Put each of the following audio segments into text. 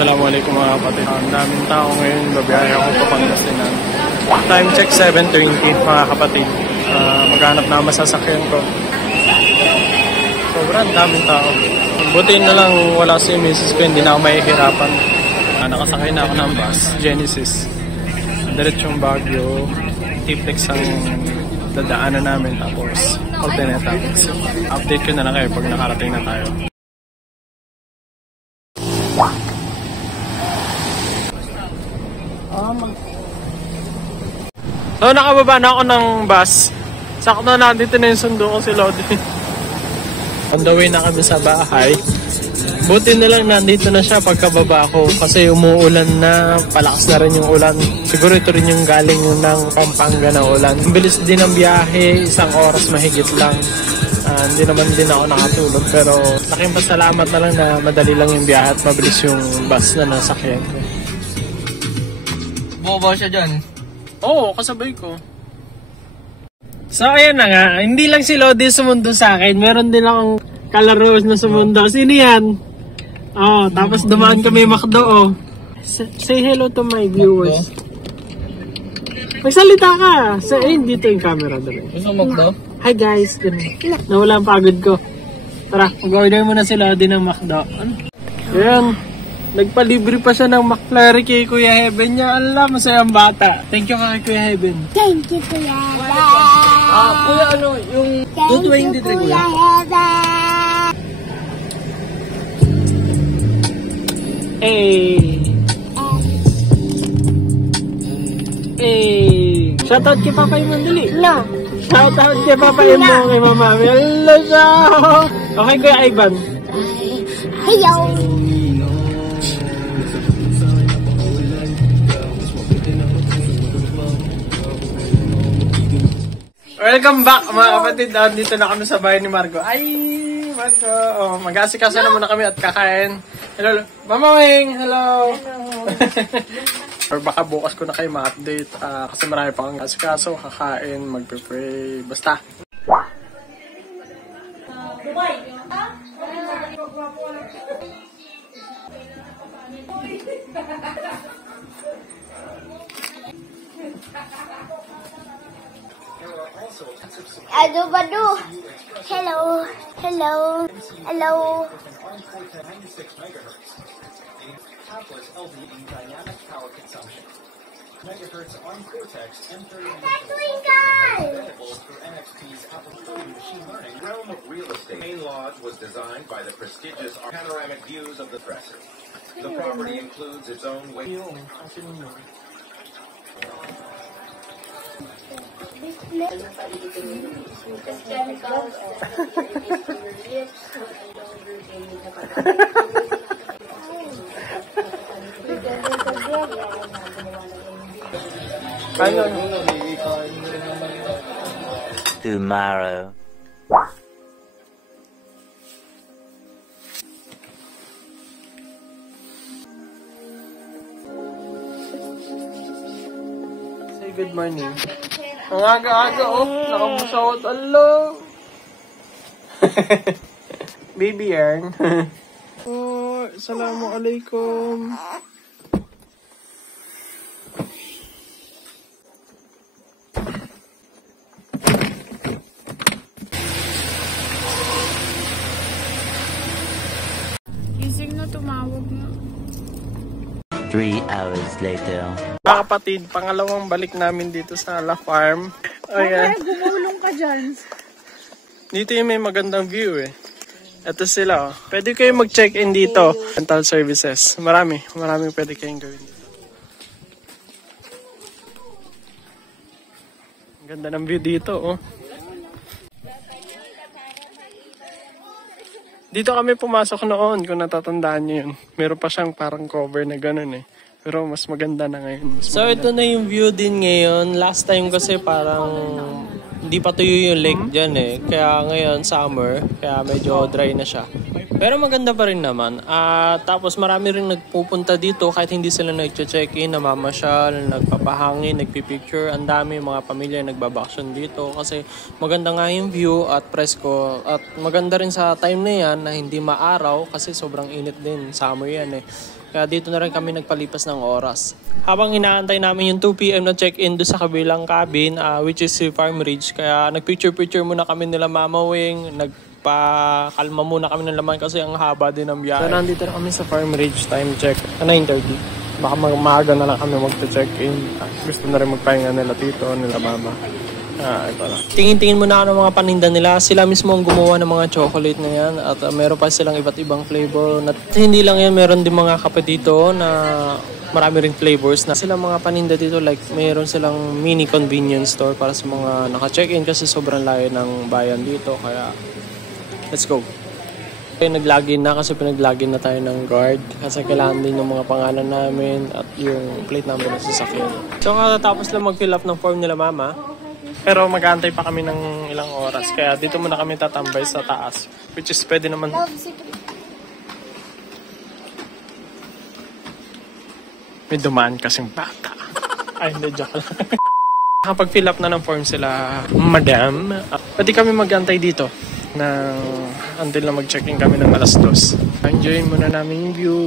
Assalamualaikum mga kapatid. Ang daming tao ngayon. Babiyahe ako pa Pangasinan. Time check 7:30 mga kapatid. Maghanap na masasakyan ko. Sobrang daming tao. Buti na lang wala si Mrs. ko. Hindi na ako mahihirapan. Nakasakay na ako ng bus. Genesis. Diretsong Baguio. Tiplex ang dadaanan namin. Tapos Ordeneta. So, update ko na lang kayo pag nakarating na tayo. So nakababa na ako ng bus. Sakto na dito na yung sundo ko si Lodi. On the way na kami sa bahay. Buti na lang nandito na siya pagkababa ko kasi umuulan na, palakas na rin yung ulan. Siguro ito rin yung galing ng Pampanga na ulan. Ang bilis din ng biyahe, 1 oras mahigit lang. Hindi naman din ako nakatulog pero laking pasalamat na lang na madali lang yung biyahe at mabilis yung bus na nasakyan ko. Bobo siya dyan. Oo, kasabay ko. So ayan na nga, hindi lang si Lodi sumundo sa akin, meron din akong kalaros na sumundo. Sino yan? Oh, tapos dumaan kami McDo, oh. Say hello to my viewers. Magsalita ka. Dito yung camera dali. Gusto mo McDo? Hi guys. Nawala ang pagod ko. Tara, mag-order muna si Lodi ng McDo. Ayan. Nagpalibre pa siya ng McFlurry kay Kuya Heaven niya. Alam, masayang bata. Thank you kay Kuya Heaven. Thank you, Kuya Heaven. Kuya, ano, yung 223 Kuya Heaven. Hey. Shoutout kay Papa Imon, dali. No. Shoutout kay Papa Imon, kay Mama. Hello siya. Okay, Kuya Ivan. Hello. Welcome back mga kapatid. Dito na kami sa bahay ni Margo. Ay, Margo. Oh, mag-aasikaso na muna kami at kakain. Hello, Mama Wing. Hello. Or baka bukas ko na kayo ma-update. Kasi marami pa kang asikaso, kakain, magpe-pray. Basta. Ado-bado. Hello. Hello. Hello. Megahertz on Cortex M30 machine learning realm of real estate. Main lodge was designed by the prestigious panoramic views of the Thresher. The property includes its own way. Tomorrow. Say good morning. Ang aga-aga, oh. Nakamusawat. Hello. Baby Ern. Oh, assalamualaikum. Gising na, tumawag na. 3 hours later. Mga kapatid, pangalawang balik namin dito sa La Farm. Ayan. Gumulong ka dyan. Dito yung may magandang view eh. Ito sila oh. Pwede kayo mag-check-in dito. Rental services. Maraming pwede kayong gawin dito. Ang ganda ng view dito oh. Dito kami pumasok noon kung natatandaan nyo yun. Meron pa siyang parang cover na ganun eh. Pero mas maganda na ngayon. So ito na yung view din ngayon. Last time kasi parang hindi pa tuyo yung lake dyan eh. Kaya ngayon, summer, kaya medyo dry na siya. Pero maganda pa rin naman. Tapos marami rin nagpupunta dito kahit hindi sila nag-check-in, namamasyal, nagpapahangin, nagpipicture. Ang dami mga pamilya nagbabakasyon dito kasi maganda nga yung view at presko. At maganda rin sa time na yan na hindi maaraw kasi sobrang init din. Summer yan eh. Kaya dito na rin kami nagpalipas ng oras. Habang inaantay namin yung 2 PM na check-in doon sa kabilang cabin, which is si Farm Ridge. Kaya nagpicture-picture muna kami nila Mama Wing, nagpakalma muna kami ng laman kasi ang haba din ng biyahe. So nandito na kami sa Farm Ridge, time check, 9:30. Baka maaga na lang kami magta-check-in. Gusto na rin magpahinga nila tito, nila mama. Ito na. Tingin-tingin muna ako ng mga paninda nila. Sila mismo ang gumawa ng mga chocolate na yan. At meron pa silang iba't ibang flavor. At hindi lang yan, meron din mga kape dito na marami ring flavors. Na silang mga paninda dito, like meron silang mini convenience store para sa mga naka-check-in kasi sobrang layo ng bayan dito. Kaya, let's go. Nag-login na kasi pinag-login na tayo ng guard kasi kailangan din yung mga pangalan namin at yung plate number ng sasakyan. So katapos lang mag-fill up ng form nila mama. Pero mag-aantay pa kami ng ilang oras. Kaya dito muna kami tatambay sa taas. Which is pwede naman. May dumaan kasing bata. Ay, hindi, joke lang. Kapag-fill up na ng form sila, madam, pwede kami mag-aantay dito until na mag-check-in kami ng alas 2. Enjoy muna namin yung view.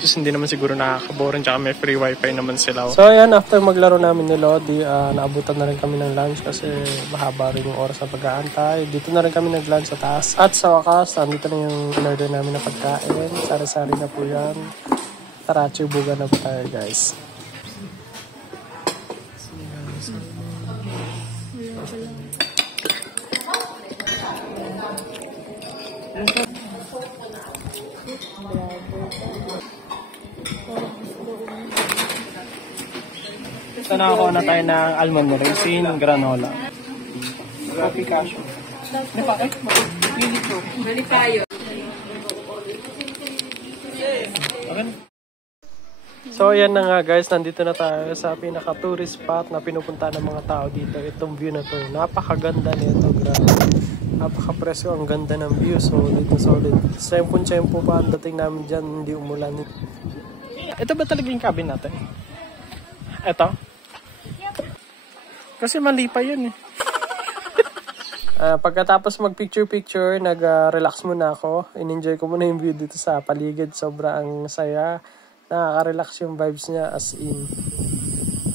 Just hindi naman siguro nakaka-boring, tsaka may free wifi naman sila. So ayan, after maglaro namin ni Lodi, naabutan na rin kami ng lunch kasi mahaba rin yung oras na pag-aantay. Dito na rin kami nag-lunch sa taas. At sa wakas, nandito na yung in-order namin na pagkain. Sari-sari na po yan. Tara, chibuga na po tayo guys. Ito na ako na tayo ng almond raisin, granola. Coffee cashew. Balik tayo. So ayan na nga guys, nandito na tayo sa pinaka-tourist spot na pinupunta ng mga tao dito. Itong view na to, napakaganda nito, grabe. Napaka-presko, ang ganda ng view, solid na solid. Sempon-sempo pa ang dating namin dyan, hindi umulan. Ito ba talaga yung cabin natin? Ito? Kasi mali pa yun eh. Pagkatapos mag-picture-picture, nag-relax muna ako. In-enjoy ko muna yung view dito sa paligid. Sobrang saya. Nakaka-relax yung vibes niya as in.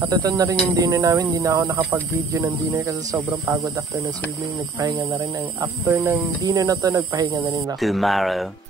At ito na rin yung dinner namin. Hindi na ako nakapag-video ng dinner kasi sobrang pagod after ng swimming. Nagpahinga na rin. After ng dinner na to, nagpahinga na rin ako. Tomorrow.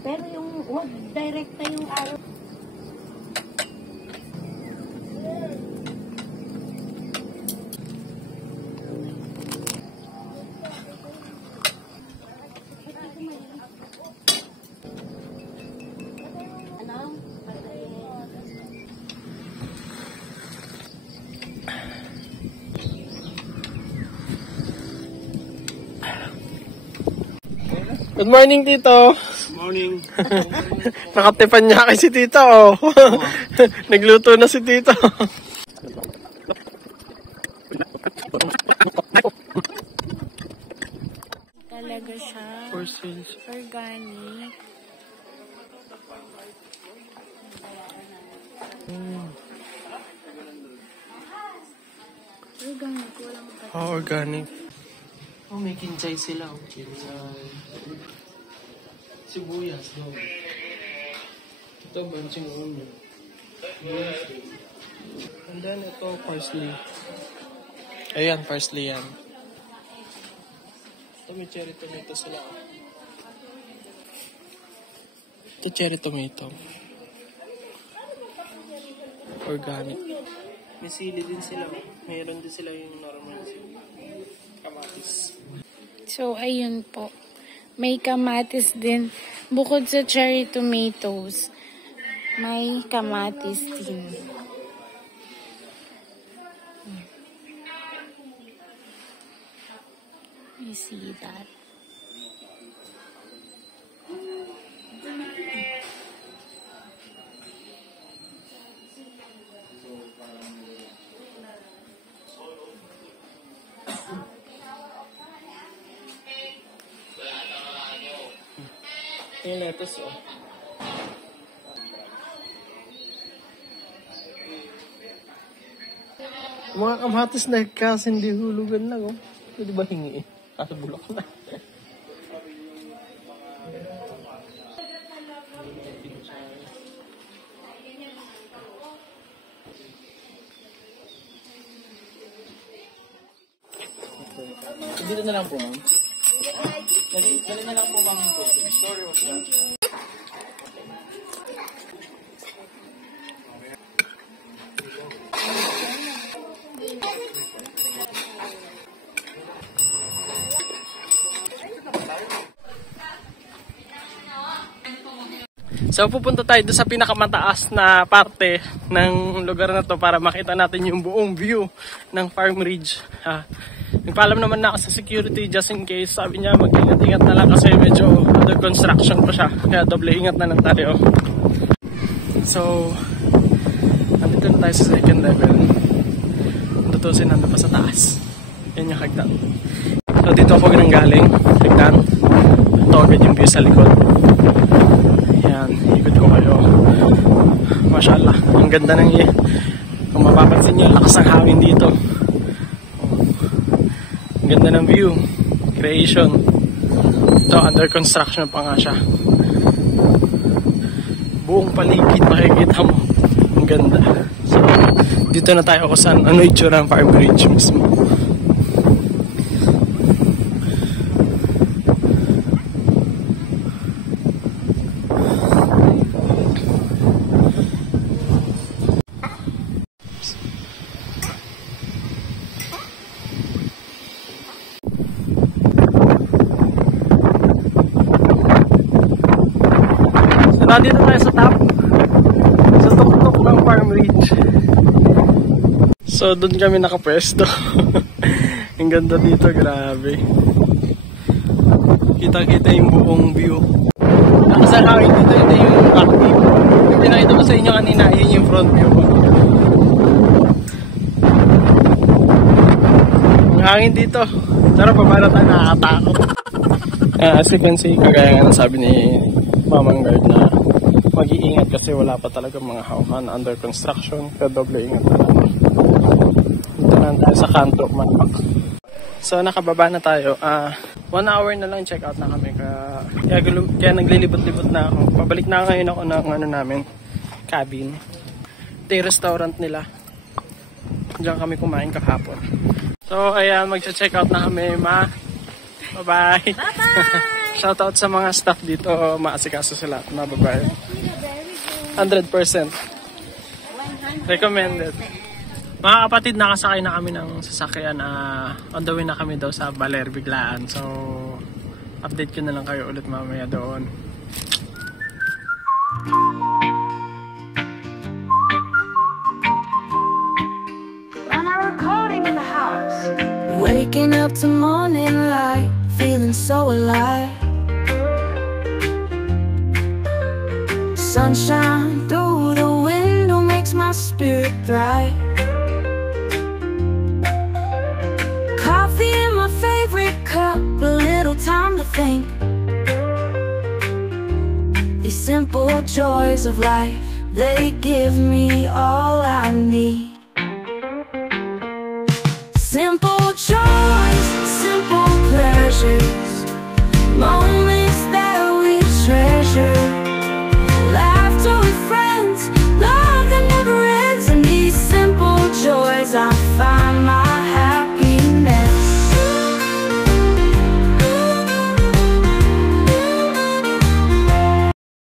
Pero yung wag direkta yung araw. Good morning, Tito. Morning. Nakatipan niya kay si Tito, oh. Nagluto na si Tito. Talaga siya. For sales. Organic. Organic. Oh, organic. Oh, may kinsay sila. Oh. Kinsay. Sibuyas. No? Ito, banching onion. And then, ito, parsley. Ayan, parsley yan. Ito, may cherry tomato sila. Ito, cherry tomato. Organic. May sili din sila. Mayroon din sila yung normal sili. Kamatis. So, ayun po. May kamatis din. Bukod sa cherry tomatoes, may kamatis din. You see that? Yung lettuce, oh. Mga kamatis na kasi hindi hulugan lang, oh. Pwede ba hingi eh? Kaso bulak na. Dito na lang po, ma'am. Dali na lang po, ma'am. Sorry, what's that? So pupunta tayo doon sa pinakamataas na parte ng lugar na to para makita natin yung buong view ng Farm Ridge. Nagpaalam naman na ako sa security just in case. Sabi niya mag-ingat-ingat na lang kasi medyo under construction pa siya. Kaya doble ingat na lang tayo. So nandito na tayo sa second level. Tutusin nandito pa sa taas. Yan yung hagdan. So dito ako galing hagdan. Ito agad yung view sa likod. Yan, ikot ko kayo. Mashallah, ang ganda ng kung mapapansin nyo, lakas ng hangin dito. Ang ganda ng view, creation. Ito, under construction pa nga siya. Buong paligid makikita mo. Ang ganda. So, dito na tayo kung saan ano itsura ng Farm Ridge mismo. Nandito tayo sa top, sa tuktok ng Farm Ridge. So doon kami nakapwesto. Ang ganda dito, grabe. Kita-kita yung buong view. Lakas ang hangin dito, ito yung active. Pinakita ko sa inyo kanina, yun yung front view ko. Ang hangin dito. Pero paano tayo nakakatakot. As you can see, kagaya nga sabi ni Mamang Guard na mag-iingat kasi wala pa talaga mga hauhan under construction, kaya doble ingat na lang. Dito na tayo sa kanto, Manpak. So nakababa na tayo. 1 hour na lang check out na kami, kaya naglilibot-libot na ako. Pabalik na ngayon ako ng ano namin, cabin. Ito yung restaurant nila. Diyan kami kumain kahapon. So ayan, mag-check out na kami, ma. Bye-bye! Bye-bye! Shoutout sa mga staff dito, maasikaso sila at mababae. 100%. Recommended. Mga kapatid, nakasakay na kami ng sasakyan. On the way na kami daw sa Baler biglaan. So, update ko na lang kayo ulit mamaya doon. Waking up to morning light, feeling so alive. Sunshine through the window makes my spirit thrive. Coffee in my favorite cup, a little time to think. These simple joys of life, they give me all I need.